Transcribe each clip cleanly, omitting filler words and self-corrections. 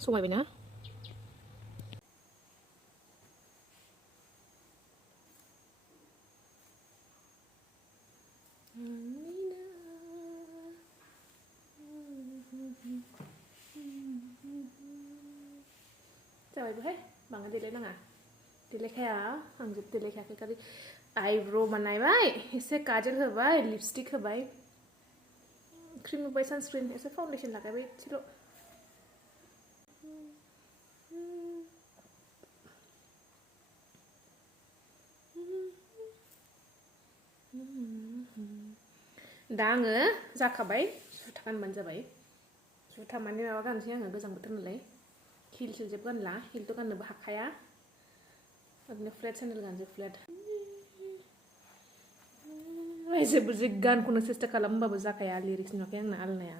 सबायबाय ना जाबायबोहाय बाङाय देलायनाङा देलायखाया आं जेबो देलायखायाखै खालि आइब्र' बानायबाय एसे काजल होबाय लिपस्टिक होबाय क्रिम होबाय सानस्क्रिन एसे फाउन्डेशन लागायबाय एसेल' दा आङो जाखाबाय जुथा गानबानो जाबाय जुथा माने माबा गानसै आङो गोजां बोथोर नालाय हिल जेबो गानला हिलथ' गाननोबो हाखाया ओरैनो फ्लेट सेन्डेल गानसै फ्लेट जेबो जे गान खननो सेस्था खालामबाबो जाखाया लिरिक्स नुवाखै आंना आलनाया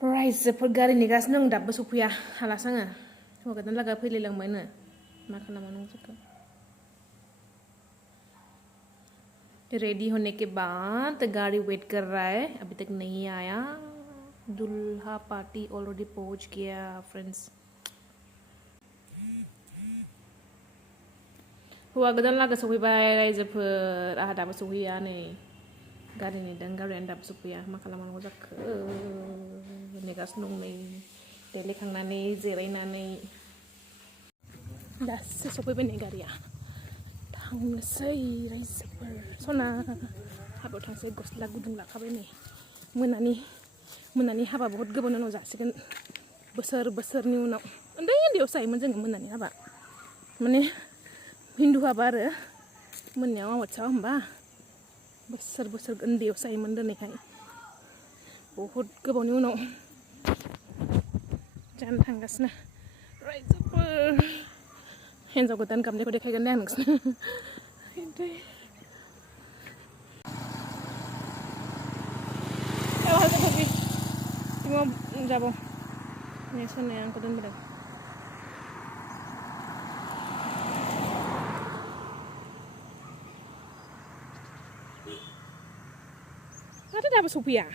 रायजोफोर गारि नेगासिनो दं दाबो सफैया हालासो आङो हौवा गोदान लागा फैलायलांबायनो मा खालामनो जाखो रेडी होने के बाद गाड़ी वेट कर रहा है अभी तक नहीं आया दूल्हा पार्टी ऑलरेडी पहुंच गया फ्रेंड्स हौवा गोदान लागा सफैबाय रायजोफोर आहा दाबो सफैया नै गारि नेदों गारियानो दाबो सफैया मा खालामनांगौ जाखो नेगासिनो दं नै देलायखांनानै जिरायनानै दासो सफैबाय नै गारिया थांनोसै रायजोफोर सना हाबायाव थांसै गस्ला गुदुं लाखाबाय नै मोनानि हाबा बहुद गोबावनि उनाव जासिगोन बोसोरनि उनाव उन्दैयावसो जायोमोन जोङो मोनानि हाबा माने हिन्दु हाबा आरो मोनायाव आवाथिया होमबा बोसोर उन्दैयावसो जायोमोन दिनैहाय बहुद गोबावनि उनाव जानो थांगासिनो रायजोफोर हिन्जाव गोदान गामनायखौ देखायगोन दे आं नोंसोरनो যাব नेक्स्ट आंखौ दोनबोदों माथो दाबो सफैया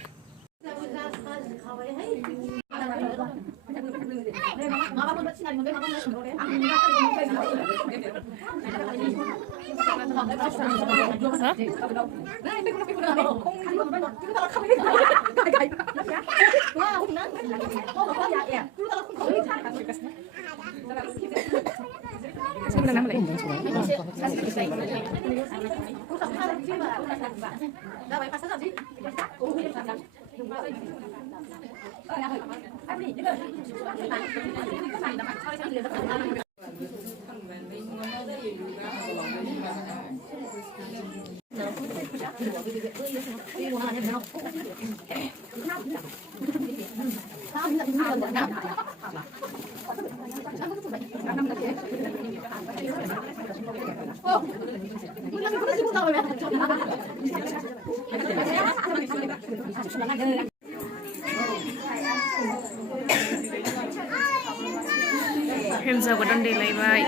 हिन्जाव गोदान देलायबाय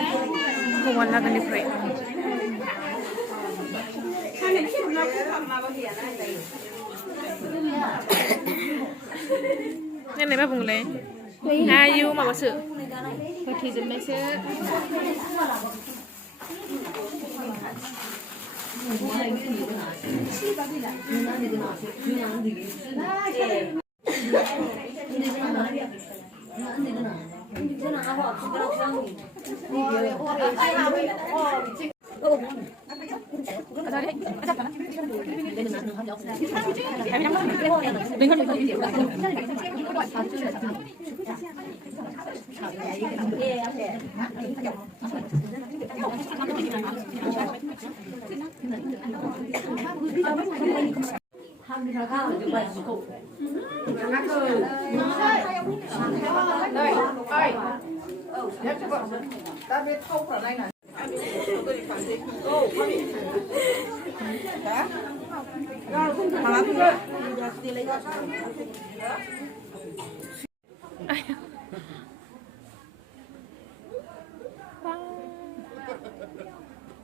हौवा लागोनिफ्राय नायनाय मा बुंलाय आयु माबासो होथेजोबनायसो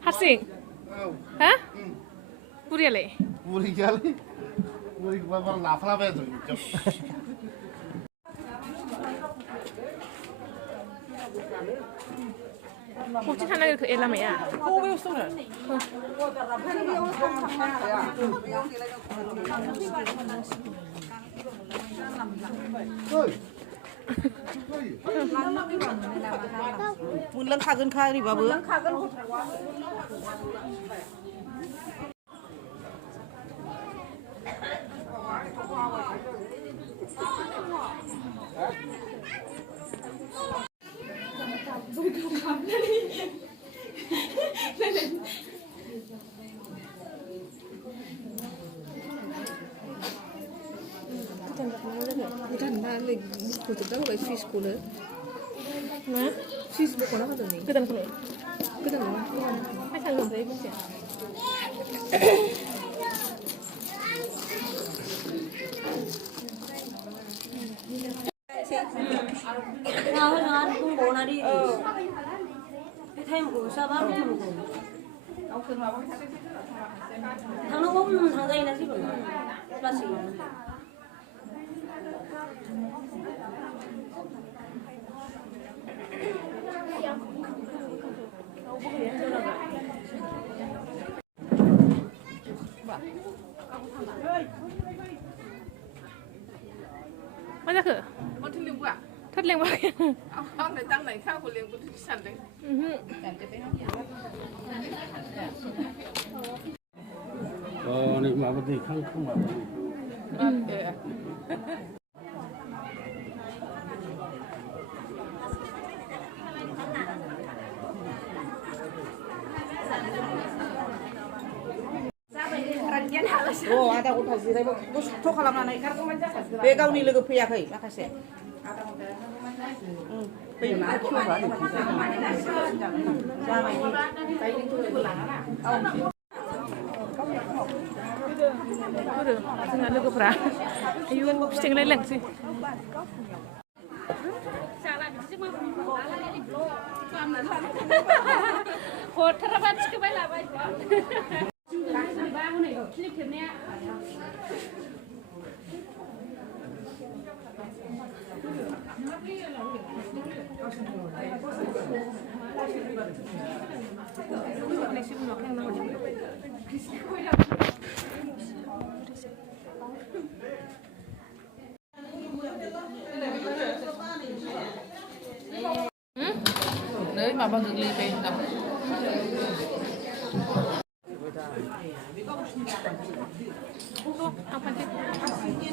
हारसिं हा बुरियालाय बुरियालै बुरिखौबा बारा लाफालाबाया जों बबेथिं थांनो नागिरखो ए लामाया बबेयावसो मोनलांखागोनखा ओरैबाबो Bukan balik, tutup dah kalau fish cooler. Nah, Fish bukan apa tuh nih? ketan kuno Kita mana?ไม่ทันเลยพี่เสีย Ngawan kung bona di. Thay một củ sa bát một củ. Thằng nó bốc thằng dây là gì vậy? Là gì? Mana ke? Con thích liêng quạ. Thất liên quan. Con này tăng này khác của liêng con thích sẵn đấy. này mà cái gì không mà ada udah sih, tapi bos tuh kalau mana begal nih lagi pihak hei, makasih. Pihak mana coba nih? Sama ini. Udah, tinggal lu kepra. Ayo, sting leleng sih. Hotel apa sih kebela baik. Bangun nih, klip kerja. Đấy mà bao giờ ly về đọc.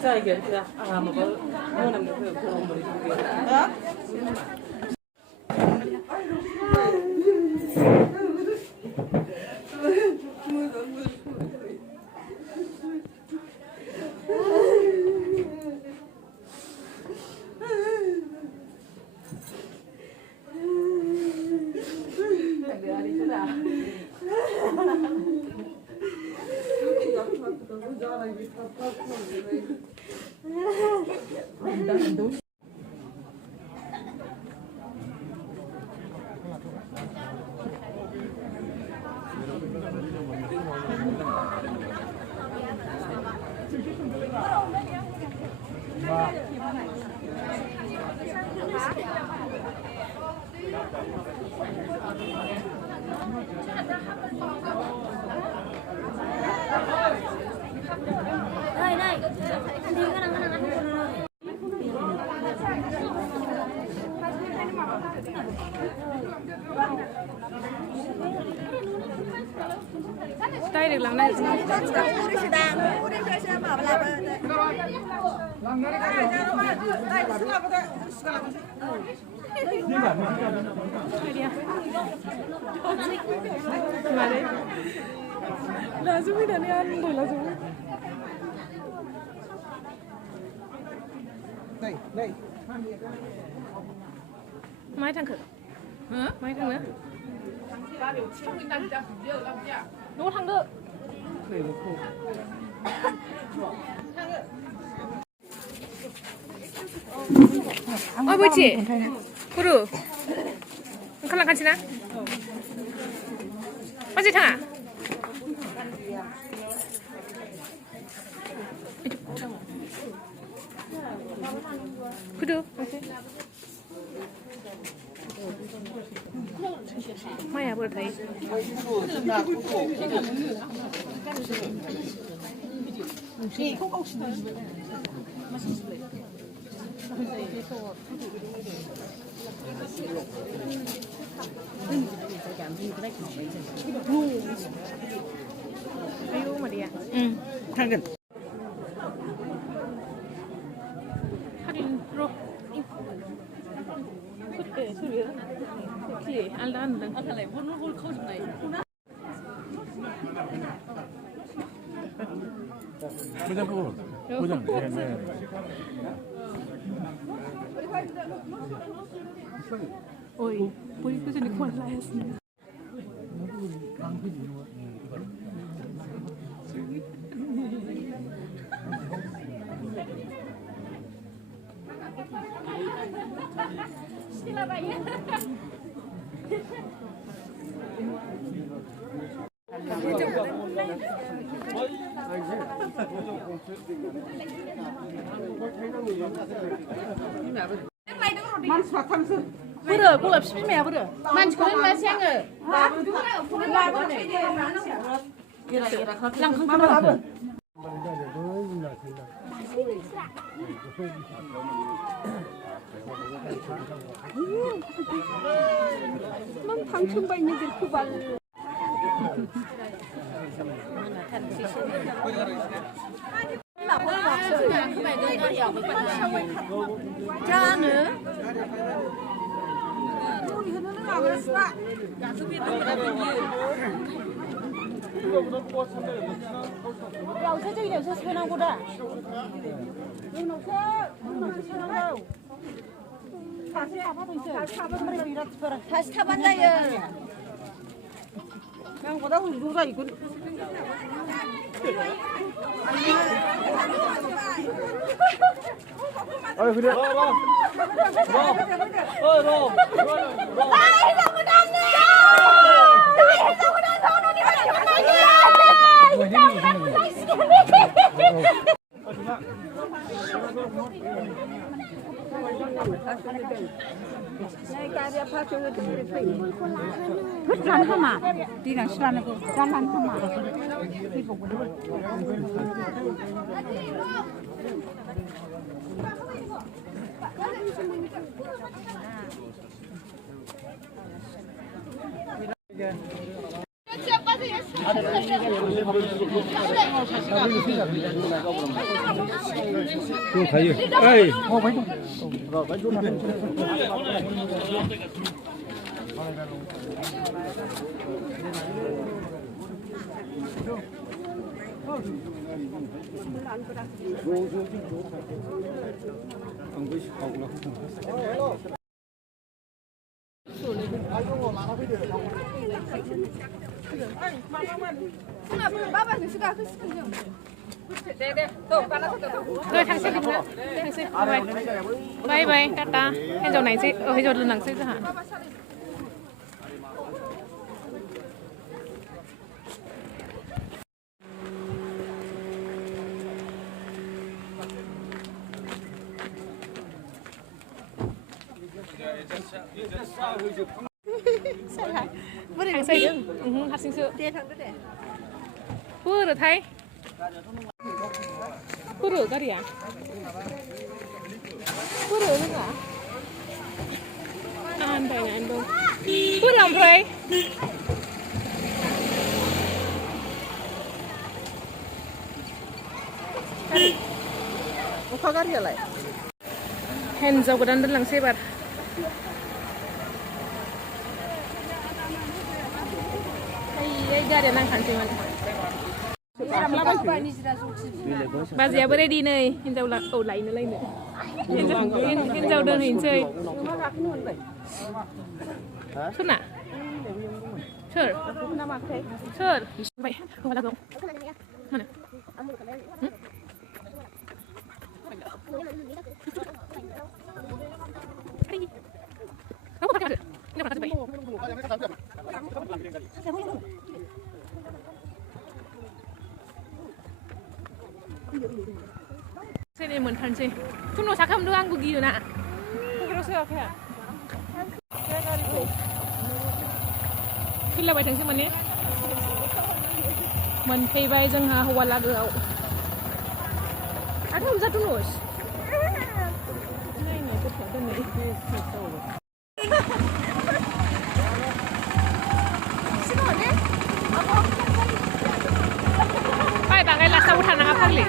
Saya gitu ya, apa mau nambah ke rumah itu. Đây đây. Anh thấy cái năng ăn rồi. Tay được lắng này. Mà đấy. Là giúp cái đàn ăn rồi là giúp. Đây, đây. Mai thằng khử. Hả? Mai thằng nữa. Ta đều trong cái năng ra phía làm gì à? Đúng thằng nữa. 어, 뭐지? 구루. 칼랑 같이 나? 맞지, 탕아? kudu Maya bertai ayo mà đi à 당근. 하긴 로 그때 소리야 그게 알란다 알란래 bunu khojmay 포장. 네. ôi ôi cái gì còn lại bữa cô lập ship mẹ bữa man chú mà xem rồi làm không có bữa 넌 당첨가 있는 게 그발 cha nữa 야, 세정이 여기서 세나고다. 다시 타봤나요? 양보다 우리가 이거. 아 그래. 란 하마, 네가 싫어하는 거, 란 하마. 또 가요. 에이. rồi thằng xe đi nữa thằng xe bye bye tata hay giờ này xe hay giờ lần xe ra hả thằng xe đứng học sinh sự bữa rồi thấy bữa rồi cái gì à bữa rồi cái gì anh đây anh đâu bữa làm rồi 화가리야 lại. Henzo ko dan lang sebar ay jadi nang kantin man Bazia bere đi này, Henzo là lại nữa lên nữa. Henzo đơn hình chơi. Xuất nè. Sure. Sure. Vậy, không phải là không. Mana? Kamu pakai apa? Ini apa baik? Saya ni mentan sih. Tuno sakam doang gugi na. Terus ya oke.ขึ้นเราไปถึงที่มันนี้มันไปไปจังหาหัวลากเอาอาทำซะทุนหส์นี่ไงก็แถวตรงนี้ไปต่างกันลักษณะวุฒนาพักเลย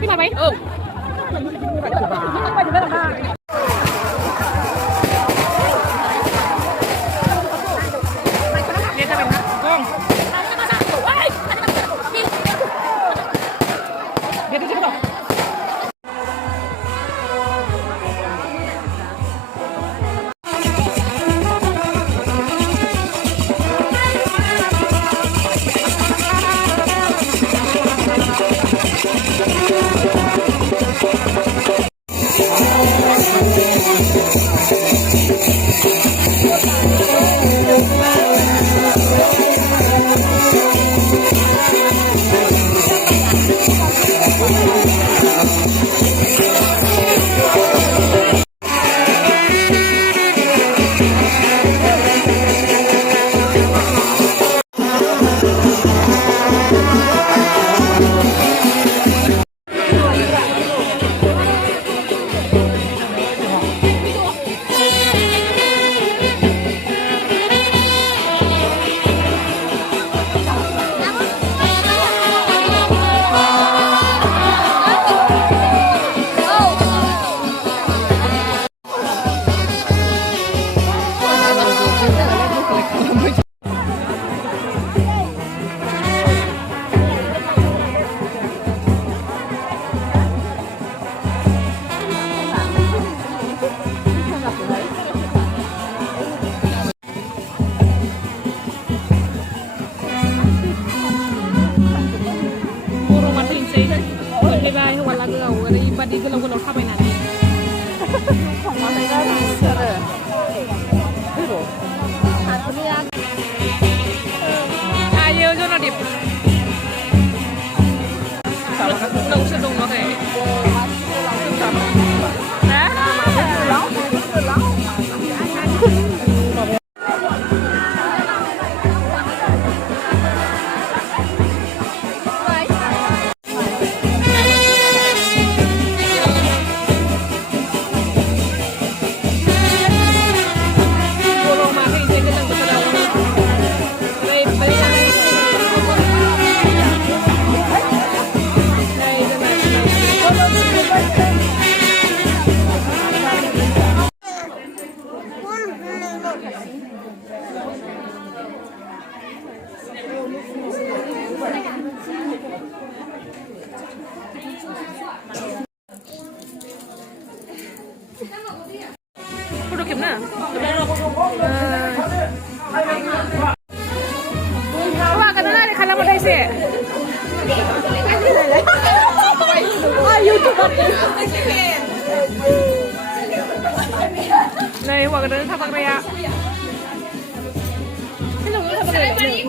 พี่มาไหมเนี่ยจะเป็นกล้องเดี๋ยวจะบอกdi gelau-gelau sampai nanti. Ayo jono dip. Nung sedung nó thế. Udah gimana? Wah, kanina ni kala mo dai se. YouTube Này, wah kanina sa pagraya. Hello, sa pagraya.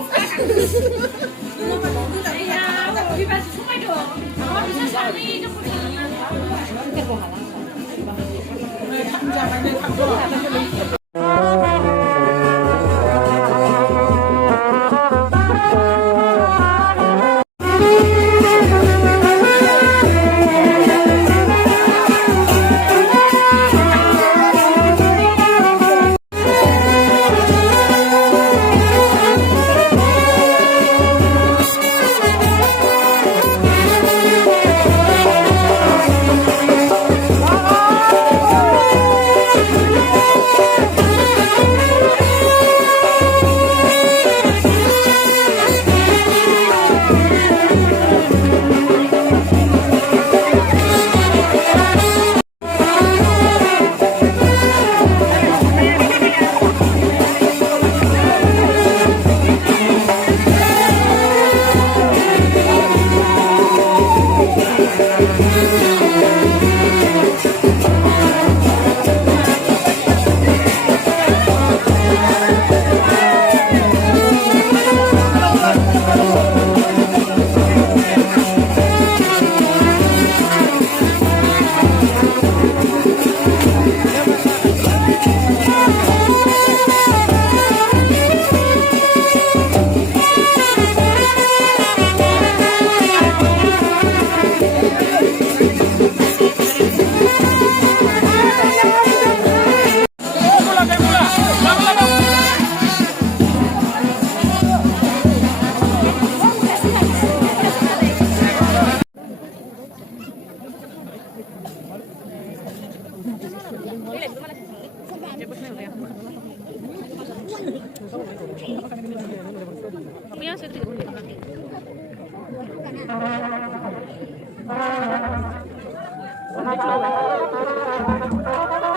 Hãy subscribe cho kênh Ghiền Mì Gõ để không bỏ lỡ